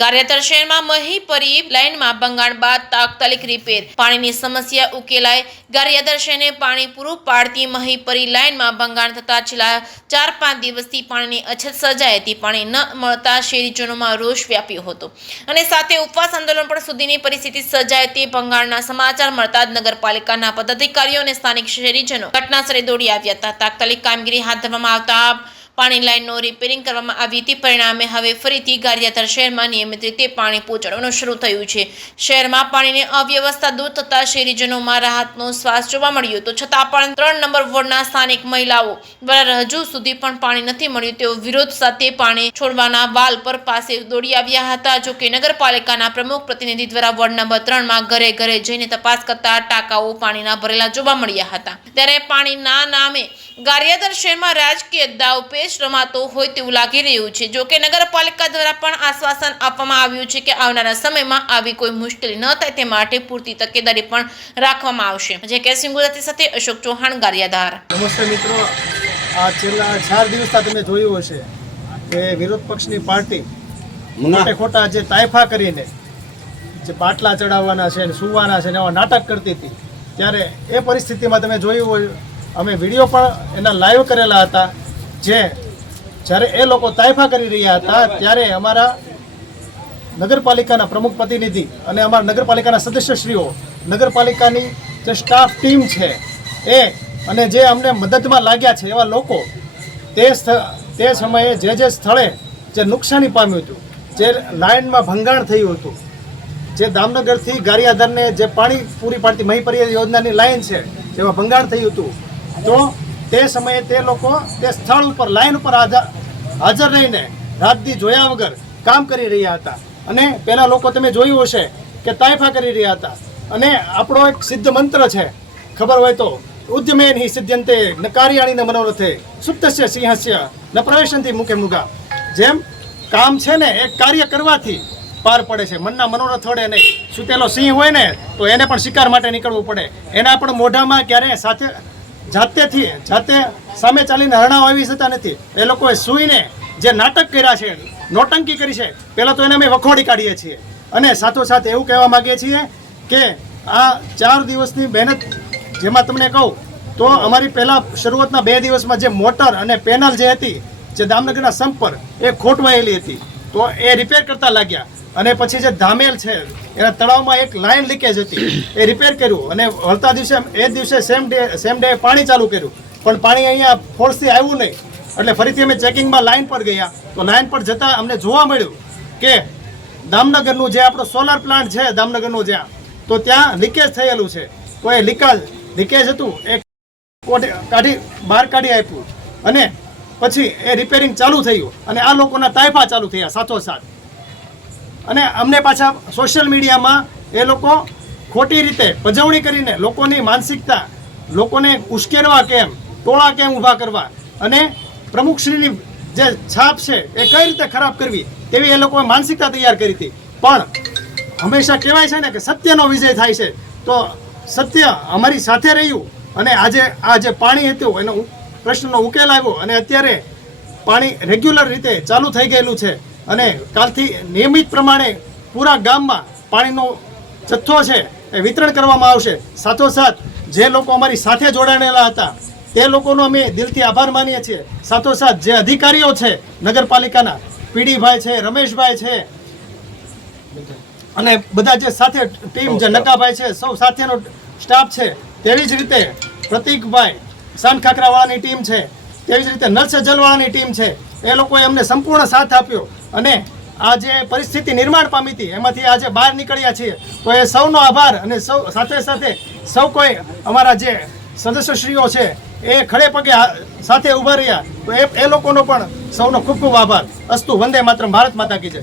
ગારિયાધાર શહેરમાં મહીપરી લાઇનમાં ભંગાણ બાદ તાત્કાલિક રિપેર, પાણીની સમસ્યા ઉકેલાય। ગારિયાધાર શહેરને પાણી પૂરું પાડતી મહીપરી લાઇનમાં ભંગાણ થતા છેલ્લા 4-5 દિવસથી પાણીની અછત સર્જાઈ હતી। પાણી ન મળતા શહેરીજનોમાં રોષ વ્યાપ્યો હતો અને સાથે ઉપવાસ આંદોલન પણ સુધીની પરિસ્થિતિ સર્જાઈ હતી। ભંગાણના સમાચાર મળતા જ નગરપાલિકાના પદાધિકારીઓ અને સ્થાનિક શહેરીજનો ઘટનાસ્થળે દોડી આવ્યા હતા। તાત્કાલિક કામગીરી હાથ ધરવામાં આવતા પાણી લાઇનનો રિપેરિંગ કરવામાં આવી હતી। પરિણામે હવે ફરીથી ગારિયાધાર શહેરમાં નિયમિત રીતે પાણી પહોંચાડવાનું શરૂ થયું છે। શહેરમાં પાણીની અવ્યવસ્થા દૂર થતા શહેરીજનોમાં રાહતનો શ્વાસ જોવા મળ્યો હતો। છતાં પણ 3 નંબર વોર્ડના સ્થાનિક મહિલાઓ દ્વારા હજુ સુધી પણ પાણી નથી મળ્યું। તેઓ વિરોધ સાથે પાણી છોડવાના વાલ પર પાસે દોડી આવ્યા હતા। જો કે નગરપાલિકાના પ્રમુખ પ્રતિનિધિ દ્વારા વોર્ડ નંબર 3માં ઘરે ઘરે જઈને તપાસ કરતા ટાંકાઓ પાણીના ભરેલા જોવા મળ્યા હતા। ત્યારે પાણીના નામે ગારિયાધાર શહેરમાં રાજકીય દાવપેચ રમાતો હોય તેવું લાગી રહ્યું છે। જો કે નગરપાલિકા દ્વારા પણ આશ્વાસન આપવામાં આવ્યું છે કે આવનારા સમયમાં આવી કોઈ મુશ્કેલી ન થાય તે માટે પૂરતી તકેદારી પણ રાખવામાં આવશે। જે કેસિંગ ગુજરાતી સાથે અશોક ચૌહાણ, ગારિયાધાર। નમસ્તે મિત્રો, આ છેલ્લા 4 દિવસથી તમે જોયું હશે કે વિરોધ પક્ષની પાર્ટી ખોટા જે તાયફા કરીને જે બાટલા ચડાવવાના છે, સુવાના છે ને એવા નાટક કરતી હતી। ત્યારે એ પરિસ્થિતિમાં તમે જોયું હોય, અમે વિડીયો પણ એના લાઈવ કરેલા હતા। જ્યારે એ લોકો તાયફા કરી રહ્યા હતા ત્યારે અમારા નગરપાલિકાના પ્રમુખ પ્રતિનિધિ અને અમારા નગરપાલિકાના સદસ્યશ્રીઓ, નગરપાલિકાની જે સ્ટાફ ટીમ છે એ અને જે અમને મદદમાં લાગ્યા છે એવા લોકો તે સમયે જે સ્થળે જે નુકસાની પામ્યું હતું, જે લાઇનમાં ભંગાણ થયું હતું, જે દામનગરથી ગારિયાધારને જે પાણી પૂરી પાડતી મહીપરી યોજનાની લાઇન છે જેમાં ભંગાણ થયું હતું, તો તે સમયે તે લોકો તે સ્થળ ઉપર લાઇન ઉપર હાજર રહીને રાતદી જોયા વગર કામ કરી રહ્યા હતા। અને પહેલાં લોકો તમે જોયું હશે કે તાયફા કરી રહ્યા હતા। અને આપણો એક સિદ્ધ મંત્ર છે, ખબર હોય તો, ઉદ્યમેન હિ સિદ્ધ્યંતે ન કાર્યાણીને મનોરથે સુપ્તસ્ય સિંહસ્ય ન પ્રવેશંતિ મુખે મૃગા। જેમ કામ છે ને એ કાર્ય કરવાથી પાર પડે છે, મનના મનોરથ વડે નહીં। સુતેલો સિંહ હોય ને તો એને પણ શિકાર માટે નીકળવું પડે, એના પણ મોઢામાં ક્યારે જાતે સામે ચાલીને હરણાવ આવી જતા નથી। એ લોકોએ સૂઈને જે નાટક કર્યા છે, નોટંકી કરી છે, પહેલાં તો એને અમે વખોડી કાઢીએ છીએ। અને સાથોસાથ એવું કહેવા માગીએ છીએ કે આ 4 દિવસની મહેનત, જેમાં તમને કહું તો અમારી પહેલાં શરૂઆતના 2 દિવસમાં જે મોટર અને પેનલ જે હતી, જે દામનગરના સંપ પર એ ખોટવાયેલી હતી, તો એ રિપેર કરતા લાગ્યા। અને પછી જે ધામેલ છે એના તળાવમાં એક લાઇન લીકેજ હતી, એ રિપેર કર્યું અને વળતા દિવસે સેમ ડે પાણી ચાલુ કર્યું, પણ પાણી અહીંયા ફોર્સથી આવ્યું નહીં। એટલે ફરીથી અમે ચેકિંગમાં લાઇન પર ગયા, તો લાઇન પર જતાં અમને જોવા મળ્યું કે દામનગરનું જે આપણો સોલાર પ્લાન્ટ છે દામનગરનું જ્યાં, તો ત્યાં લીકેજ થયેલું છે। તો એ લીકેજ હતું એ બહાર કાઢી આપ્યું અને પછી એ રિપેરિંગ ચાલુ થયું અને આ લોકોના તાયફા ચાલુ થયા સાથોસાથ। અને અમને પાછા સોશિયલ મીડિયામાં એ લોકો ખોટી રીતે પજવણી કરીને લોકોની માનસિકતા, લોકોને ઉશ્કેરવા કેમ, ટોળા કેમ ઊભા કરવા અને પ્રમુખશ્રીની જે છાપ છે એ કઈ રીતે ખરાબ કરવી તેવી એ લોકોએ માનસિકતા તૈયાર કરી હતી। પણ હંમેશા કહેવાય છે ને કે સત્યનો વિજય થાય છે, તો સત્ય અમારી સાથે રહ્યું અને આજે આ જે પાણી હતું એનો પ્રશ્નનો ઉકેલ આવ્યો અને અત્યારે પાણી રેગ્યુલર રીતે ચાલુ થઈ ગયેલું છે। અને કાલથી નિયમિત પ્રમાણે પૂરા ગામમાં પાણીનો જથ્થો છે એ વિતરણ કરવામાં આવશે। સાથોસાથ જે લોકો અમારી સાથે જોડાયેલા હતા તે લોકોનો અમે દિલથી આભાર માનીએ છીએ। સાથોસાથ જે અધિકારીઓ છે નગરપાલિકાના, પીડીભાઈ છે, રમેશભાઈ છે અને બધા જે સાથે ટીમ જે નકાભાઈ છે, સૌ સાથેનો સ્ટાફ છે, તેવી જ રીતે પ્રતિકભાઈ સાન ખાખરાવાળાની ટીમ છે, તેવી જ રીતે નળ સે જલવાળાની ટીમ છે, એ લોકોએ અમને સંપૂર્ણ સાથ આપ્યો અને આ જે પરિસ્થિતિ નિર્માણ પામી હતી એમાંથી આજે બહાર નીકળ્યા છીએ। તો એ સૌનો આભાર અને સાથે સૌ કોઈ અમારા જે સદસ્યશ્રીઓ છે એ ખડે પગે સાથે ઊભા રહ્યા, તો એ લોકોનો પણ સૌનો ખૂબ ખૂબ આભાર। અસ્તુ, વંદે માતરમ, ભારત માતા કી જય।